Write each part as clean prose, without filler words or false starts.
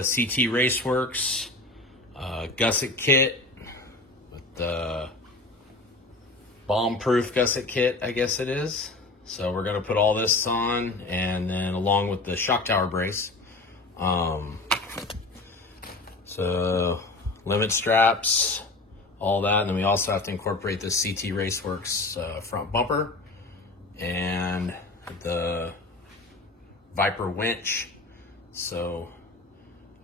the CT Raceworks gusset kit with the bomb-proof gusset kit, I guess it is. So we're gonna put all this on, and then along with the shock tower brace. So limit straps, all that, and then we also have to incorporate the CT Raceworks front bumper and the Viper winch. So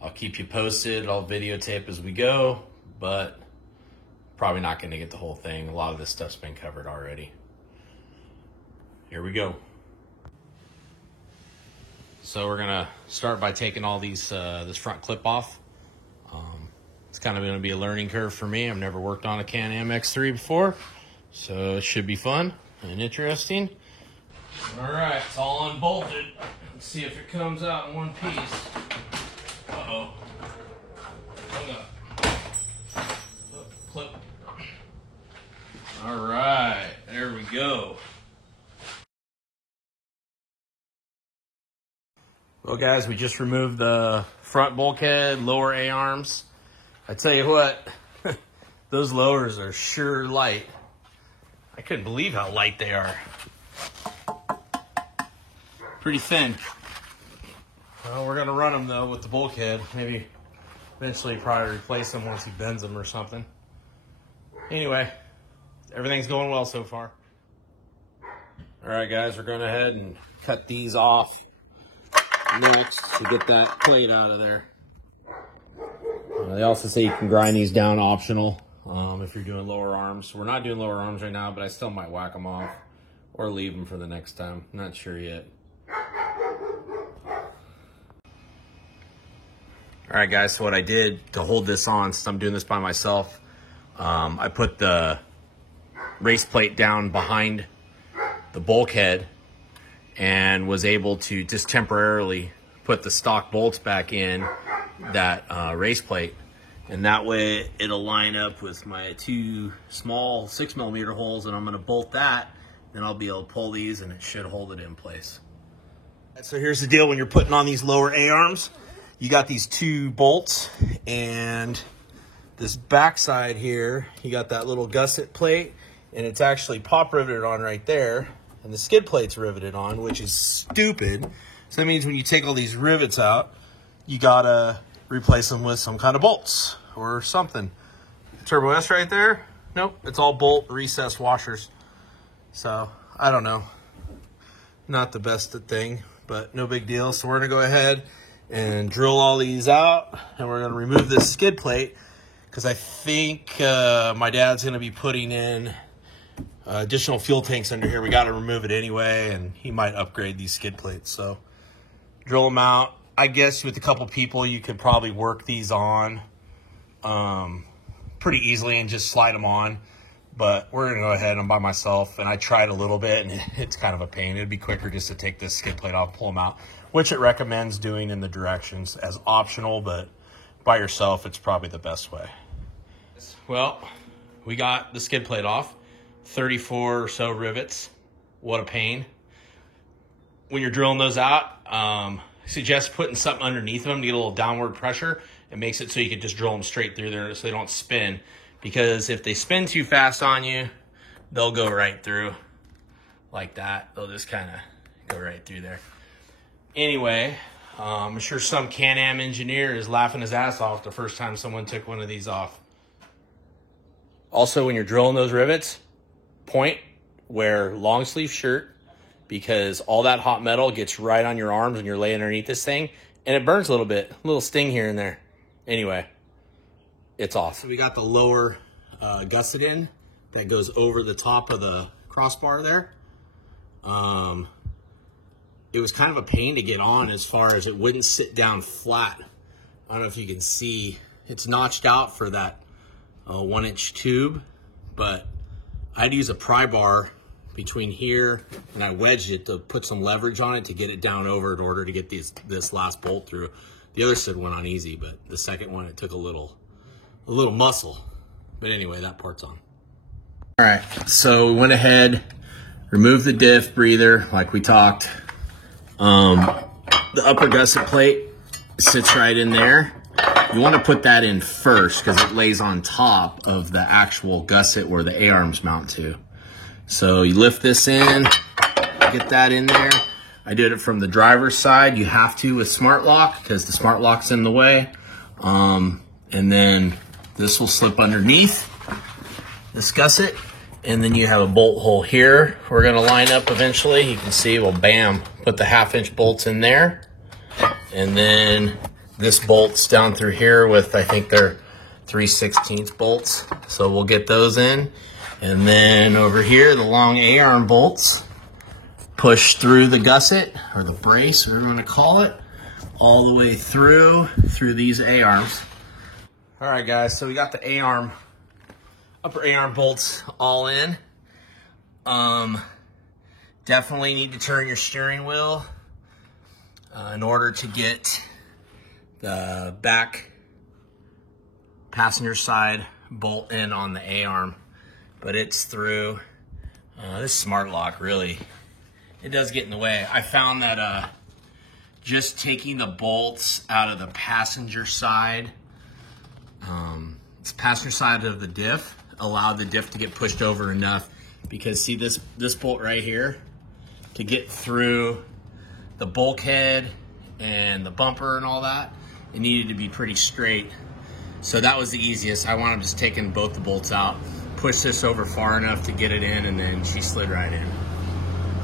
I'll keep you posted. I'll videotape as we go, but probably not going to get the whole thing. A lot of this stuff's been covered already. Here we go. So we're gonna start by taking all these this front clip off. It's kind of going to be a learning curve for me. I've never worked on a Can-Am X3 before, so it should be fun and interesting. All right, it's all unbolted. Let's see if it comes out in one piece. Uh-oh. Hung up. Clip. All right, there we go. Well, guys, we just removed the front bulkhead, lower A-arms. I tell you what, those lowers are sure light. I couldn't believe how light they are. Pretty thin. Well, we're gonna run them though with the bulkhead. Maybe eventually probably replace them once he bends them or something. Anyway, everything's going well so far. All right, guys, we're going ahead and cut these off next to get that plate out of there. They also say you can grind these down optional if you're doing lower arms. We're not doing lower arms right now, but I still might whack them off or leave them for the next time. Not sure yet. All right, guys, so what I did to hold this on, since I'm doing this by myself, I put the race plate down behind the bulkhead and was able to just temporarily put the stock bolts back in that race plate, and that way it'll line up with my two small 6mm holes, and I'm going to bolt that, then I'll be able to pull these and it should hold it in place. So here's the deal: when you're putting on these lower A-arms, you got these two bolts, and this back side here, you got that little gusset plate, and it's actually pop riveted on right there, and the skid plate's riveted on, which is stupid. So that means when you take all these rivets out, you gotta replace them with some kind of bolts or something. Turbo S right there? Nope, it's all bolt recessed washers. So I don't know, not the best thing, but no big deal. So we're gonna go ahead and drill all these out, and we're gonna remove this skid plate because I think my dad's gonna be putting in additional fuel tanks under here. We got to remove it anyway, and he might upgrade these skid plates. So drill them out. I guess with a couple people, you could probably work these on pretty easily and just slide them on. But we're going to go ahead. I'm by myself, and I tried a little bit, and it's kind of a pain. It'd be quicker just to take this skid plate off, pull them out, which it recommends doing in the directions as optional, but by yourself, it's probably the best way. Well, we got the skid plate off. 34 or so rivets. What a pain. When you're drilling those out, I suggest putting something underneath them to get a little downward pressure. It makes it so you can just drill them straight through there so they don't spin. Because if they spin too fast on you, they'll go right through like that. They'll just kind of go right through there. Anyway, I'm sure some Can-Am engineer is laughing his ass off the first time someone took one of these off. Also, when you're drilling those rivets, point wear long sleeve shirt, because all that hot metal gets right on your arms when you're laying underneath this thing, and it burns a little bit, a little sting here and there. Anyway, it's off. So we got the lower gusset in that goes over the top of the crossbar there. It was kind of a pain to get on as far as it wouldn't sit down flat. I don't know if you can see, it's notched out for that 1-inch tube, but I'd use a pry bar between here, and I wedged it to put some leverage on it to get it down over in order to get this last bolt through. The other side went on easy, but the second one, it took a little muscle. But anyway, that part's on. All right, so we went ahead, removed the diff breather like we talked. The upper gusset plate sits right in there. You want to put that in first because it lays on top of the actual gusset where the A-arms mount to. So you lift this in, get that in there. I did it from the driver's side. You have to with smart lock because the smart lock's in the way. And then this will slip underneath this gusset. And then you have a bolt hole here. We're gonna line up eventually. You can see, well, bam, put the 1/2-inch bolts in there. And then this bolt's down through here with, I think they're 3/16 bolts. So we'll get those in. And then over here, the long A-arm bolts push through the gusset, or the brace, we're gonna call it, all the way through these A-arms. All right, guys, so we got the A-arm, upper A-arm bolts all in. Definitely need to turn your steering wheel in order to get the back passenger side bolt in on the A-arm, but it's through. This smart lock really, it does get in the way. I found that just taking the bolts out of the passenger side, passenger side of the diff, allowed the diff to get pushed over enough, because see this bolt right here, to get through the bulkhead and the bumper and all that, it needed to be pretty straight. So that was the easiest. I wound up just taking both the bolts out, push this over far enough to get it in, and then she slid right in.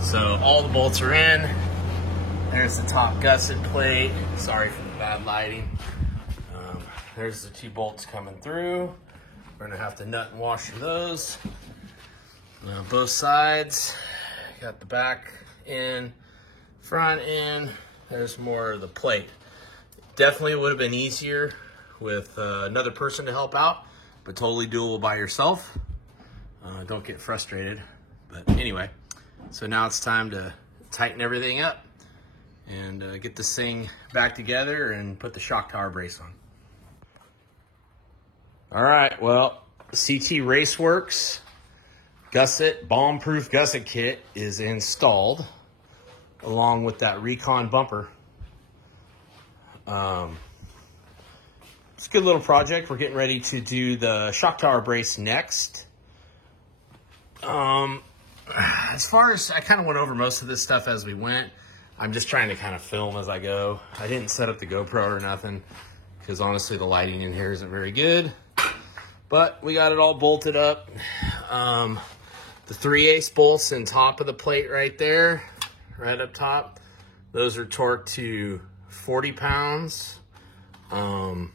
So all the bolts are in. There's the top gusset plate. Sorry for the bad lighting. There's the 2 bolts coming through. We're gonna have to nut and wash those. Both sides. Got the back in, front in. There's more of the plate. Definitely would have been easier with another person to help out, but totally doable by yourself. Don't get frustrated. But anyway, so now it's time to tighten everything up and get this thing back together and put the shock tower brace on. All right, well, CT Raceworks gusset, bomb-proof gusset kit is installed along with that Recon bumper. It's a good little project. We're getting ready to do the shock tower brace next. As far as, I kind of went over most of this stuff as we went. I'm just trying to kind of film as I go. I didn't set up the GoPro or nothing because honestly the lighting in here isn't very good. But we got it all bolted up. The 3/8 bolts in top of the plate right there, right up top, those are torqued to 40 pounds. The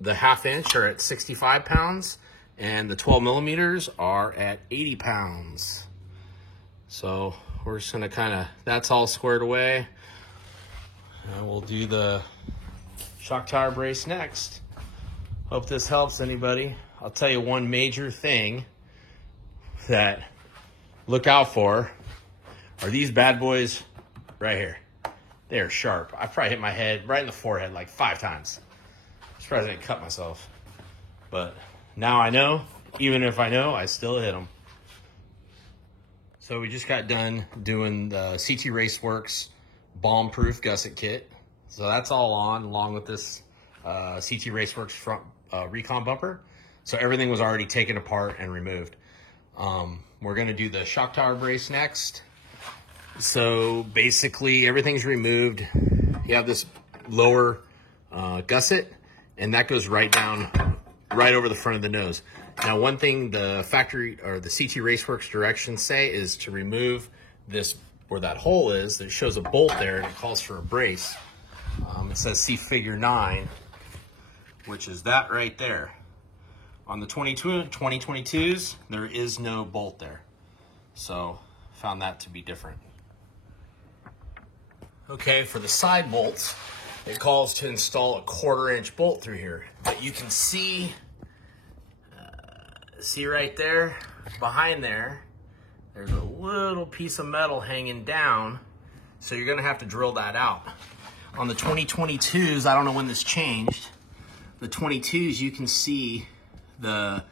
1/2-inch are at 65 pounds, and the 12 millimeters are at 80 pounds. So we're just gonna that's all squared away. We'll do the shock tower brace next. Hope this helps anybody. I'll tell you one major thing that look out for are these bad boys right here. They are sharp. I probably hit my head right in the forehead like 5 times. I'm surprised I didn't cut myself. But now I know, even if I know, I still hit them. So we just got done doing the CT Raceworks bomb-proof gusset kit. So that's all on, along with this CT Raceworks front Recon bumper. So everything was already taken apart and removed. We're gonna do the shock tower brace next. So basically everything's removed. You have this lower gusset, and that goes right down, right over the front of the nose. Now, one thing the factory or the CT Raceworks directions say is to remove this where that hole is. That shows a bolt there, and it calls for a brace. It says see figure 9, which is that right there. On the 2022s, there is no bolt there. So found that to be different. Okay, for the side bolts, it calls to install a 1/4-inch bolt through here. But you can see right there, behind there, there's a little piece of metal hanging down. So you're gonna have to drill that out. On the 2022s, I don't know when this changed. The 22s, you can see the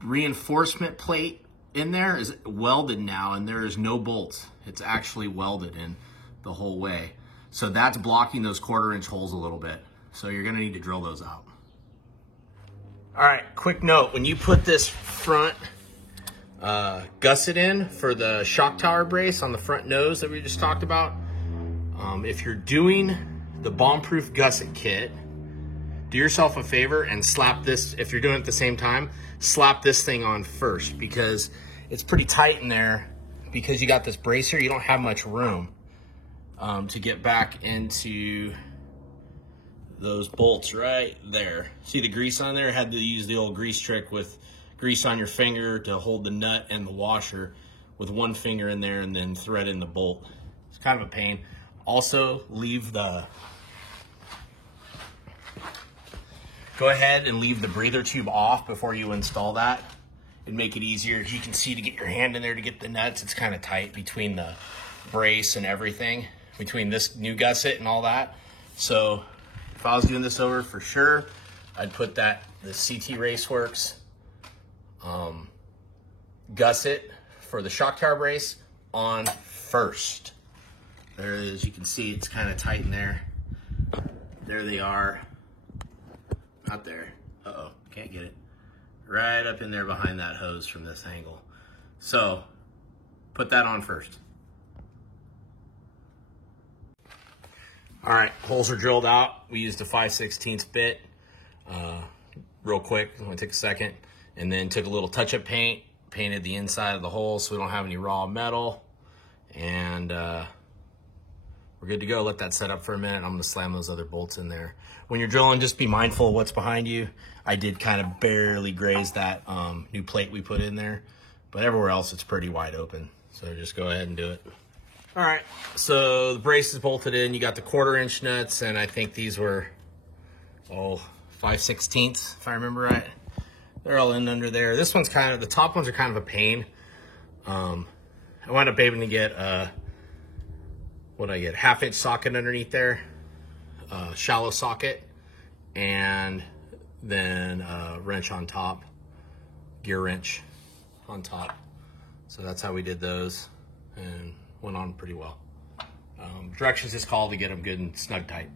reinforcement plate in there is welded now, and there is no bolts. It's actually welded in the whole way. So that's blocking those 1/4-inch holes a little bit. So you're gonna need to drill those out. All right, quick note, when you put this front gusset in for the shock tower brace on the front nose that we just talked about, if you're doing the bomb-proof gusset kit, do yourself a favor and slap this, if you're doing it at the same time, slap this thing on first, because it's pretty tight in there. Because you got this brace here, you don't have much room to get back into those bolts right there. See the grease on there? I had to use the old grease trick with grease on your finger to hold the nut and the washer with one finger in there and then thread in the bolt. It's kind of a pain. Also, go ahead and leave the breather tube off before you install that. It'd make it easier, as you can see, to get your hand in there to get the nuts. It's kind of tight between the brace and everything, between this new gusset and all that. So if I was doing this over, for sure, I'd put the CT Raceworks gusset for the shock tower brace on first. There it is. You can see it's kind of tight in there. There they are. Not there. Uh-oh, can't get it. Right up in there behind that hose from this angle. So put that on first. All right, holes are drilled out. We used a 5/16 bit. Real quick, it's gonna take a second. And then took a little touch-up paint, painted the inside of the hole so we don't have any raw metal. And we're good to go. Let that set up for a minute. I'm gonna slam those other bolts in there. When you're drilling, just be mindful of what's behind you. I did kind of barely graze that new plate we put in there, but everywhere else it's pretty wide open. So just go ahead and do it. All right, so the brace is bolted in. You got the 1/4-inch nuts, and I think these were, 5/16, if I remember right. They're all in under there. This one's kind of, the top ones are kind of a pain. I wound up able to get, what did I get? 1/2-inch socket underneath there, shallow socket, and then a wrench on top, gear wrench on top. So that's how we did those, and went on pretty well. Directions is called to get them good and snug tight.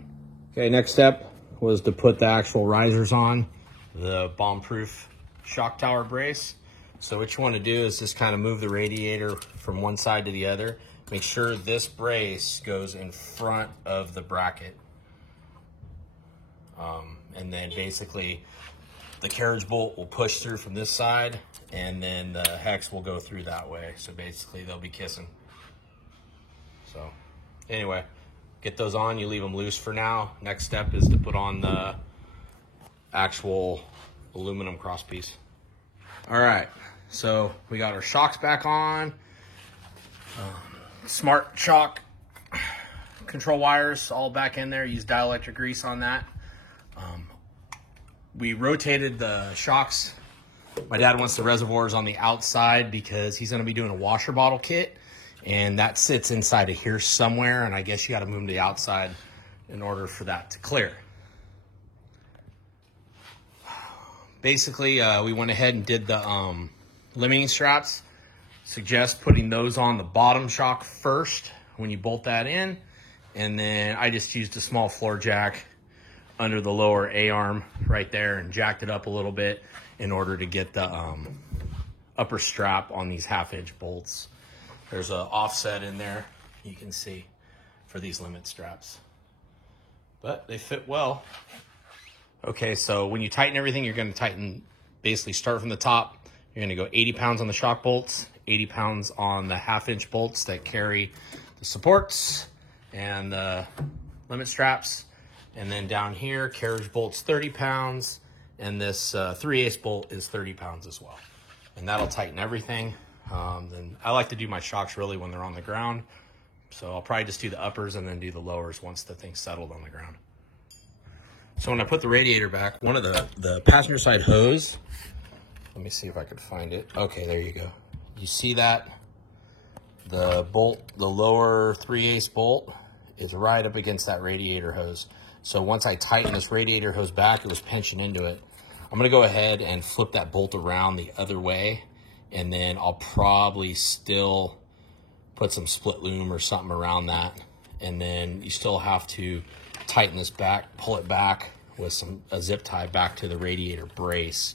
Okay, next step was to put the actual risers on the bomb-proof shock tower brace. So what you want to do is just kind of move the radiator from one side to the other. Make sure this brace goes in front of the bracket. And then basically the carriage bolt will push through from this side, and then the hex will go through that way. So basically they'll be kissing. So anyway, get those on, you leave them loose for now. Next step is to put on the actual aluminum cross piece. All right, so we got our shocks back on. Smart shock control wires all back in there. Use dielectric grease on that. We rotated the shocks. My dad wants the reservoirs on the outside because he's going to be doing a washer bottle kit, and that sits inside of here somewhere, and I guess you got to move them to the outside in order for that to clear. Basically, we went ahead and did the limiting straps. Suggest putting those on the bottom shock first when you bolt that in, and then I just used a small floor jack under the lower A-arm right there and jacked it up a little bit in order to get the upper strap on these 1/2-inch bolts. There's an offset in there, you can see, for these limit straps, but they fit well. Okay, so when you tighten everything, you're going to tighten, basically start from the top. You're going to go 80 pounds on the shock bolts, 80 pounds on the 1/2-inch bolts that carry the supports and the limit straps. And then down here, carriage bolt's 30 pounds, and this 3/8 bolt is 30 pounds as well. And that'll tighten everything. Then I like to do my shocks really when they're on the ground. So I'll probably just do the uppers and then do the lowers once the thing's settled on the ground. So when I put the radiator back, one of the passenger side hose, let me see if I could find it. Okay, there you go. You see that? The bolt, the lower 3/8 bolt is right up against that radiator hose. So once I tighten this radiator hose back, it was pinching into it. I'm gonna go ahead and flip that bolt around the other way, and then I'll probably still put some split loom or something around that And then you still have to tighten this back, pull it back with a zip tie back to the radiator brace.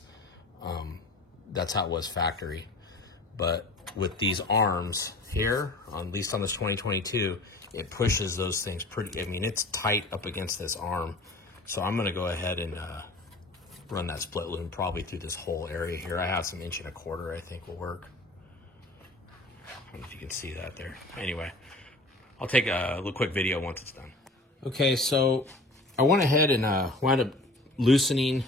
That's how it was factory. But with these arms here, at least on this 2022, it pushes those things pretty, I mean, it's tight up against this arm. So I'm gonna go ahead and run that split loom probably through this whole area here. I have some 1 1/4 I think will work. I don't know if you can see that there. Anyway, I'll take a little quick video once it's done. Okay, so I went ahead and wound up loosening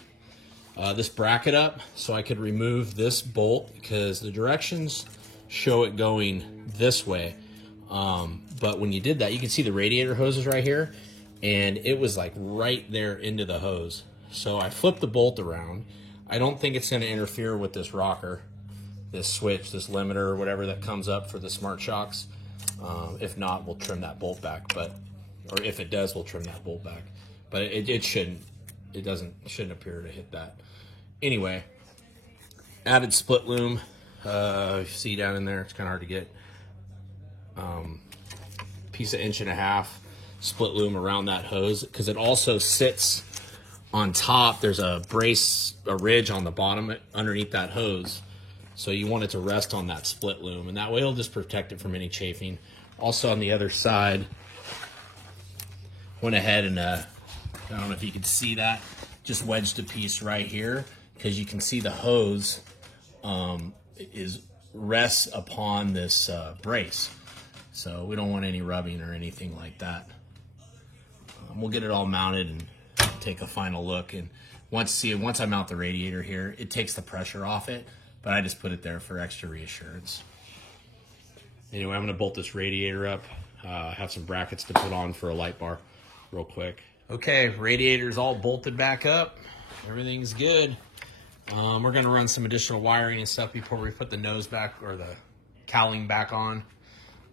this bracket up so I could remove this bolt because the directions show it going this way. But when you did that, you can see the radiator hoses right here, and it was like right there into the hose. So I flipped the bolt around. I don't think it's going to interfere with this rocker, this switch, this limiter, or whatever that comes up for the Smart Shocks. If not, we'll trim that bolt back. Or if it does, we'll trim that bolt back. But it shouldn't. Shouldn't appear to hit that. Anyway, added split loom. You see down in there, it's kind of hard to get. Piece of 1 1/2 split loom around that hose because it also sits on top. There's a ridge on the bottom underneath that hose. So you want it to rest on that split loom, and that way it'll just protect it from any chafing. Also on the other side, went ahead and I don't know if you can see that, just wedged a piece right here because you can see the hose rests upon this brace. So we don't want any rubbing or anything like that. We'll get it all mounted and take a final look. And once I mount the radiator here, it takes the pressure off it, but I just put it there for extra reassurance. Anyway, I'm gonna bolt this radiator up. Have some brackets to put on for a light bar real quick. Okay, radiator's all bolted back up. Everything's good. We're gonna run some additional wiring and stuff before we put the nose back or the cowling back on.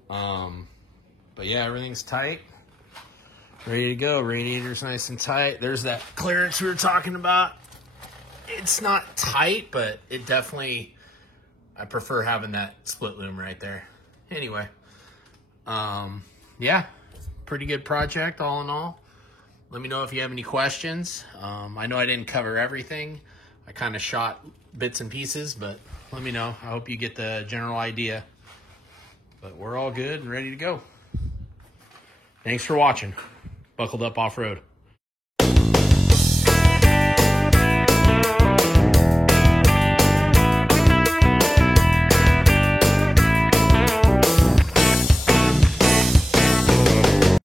But yeah, everything's tight. Ready to go. Radiator's nice and tight. There's that clearance we were talking about. It's not tight, but it definitely, I prefer having that split loom right there. Anyway, yeah, pretty good project all in all. Let me know if you have any questions. I know I didn't cover everything. I kind of shot bits and pieces, but let me know. I hope you get the general idea. But we're all good and ready to go. Thanks for watching. Buckled Up Off-Road.